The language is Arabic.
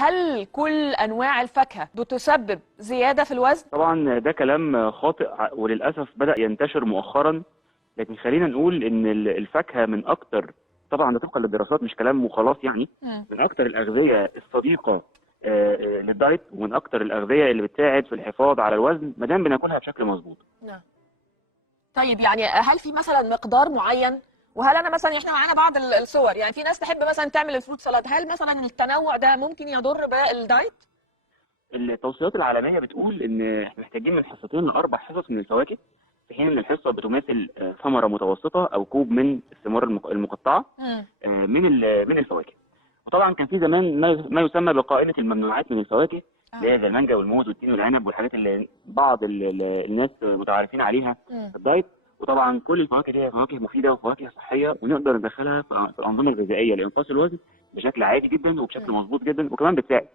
هل كل انواع الفاكهه بتسبب زياده في الوزن؟ طبعا ده كلام خاطئ وللاسف بدأ ينتشر مؤخرا. لكن خلينا نقول ان الفاكهه من اكتر، طبعا ده طبقا للدراسات مش كلام وخلاص يعني، من اكتر الاغذيه الصديقه للدايت، ومن اكتر الاغذيه اللي بتساعد في الحفاظ على الوزن ما دام بناكلها بشكل مظبوط. نعم. طيب يعني هل في مثلا مقدار معين؟ وهل انا مثلا احنا معانا بعض الصور، يعني في ناس تحب مثلا تعمل الفروت سلطه، هل مثلا التنوع ده ممكن يضر بالدايت؟ التوصيات العالميه بتقول ان احنا محتاجين من حصتين لاربع حصص من الفواكه، في حين ان الحصه بتماثل ثمره متوسطه او كوب من الثمار المقطعه من الفواكه. وطبعا كان في زمان ما يسمى بقائمه الممنوعات من الفواكه، اللي هي زي المانجا والموز والتين والعنب والحاجات اللي بعض الناس متعارفين عليها في الدايت. وطبعا كل الفواكه دي فواكه مفيده وفواكه صحيه، ونقدر ندخلها في الانظمه الغذائيه لانقاص الوزن بشكل عادي جدا وبشكل مظبوط جدا، وكمان بتساعد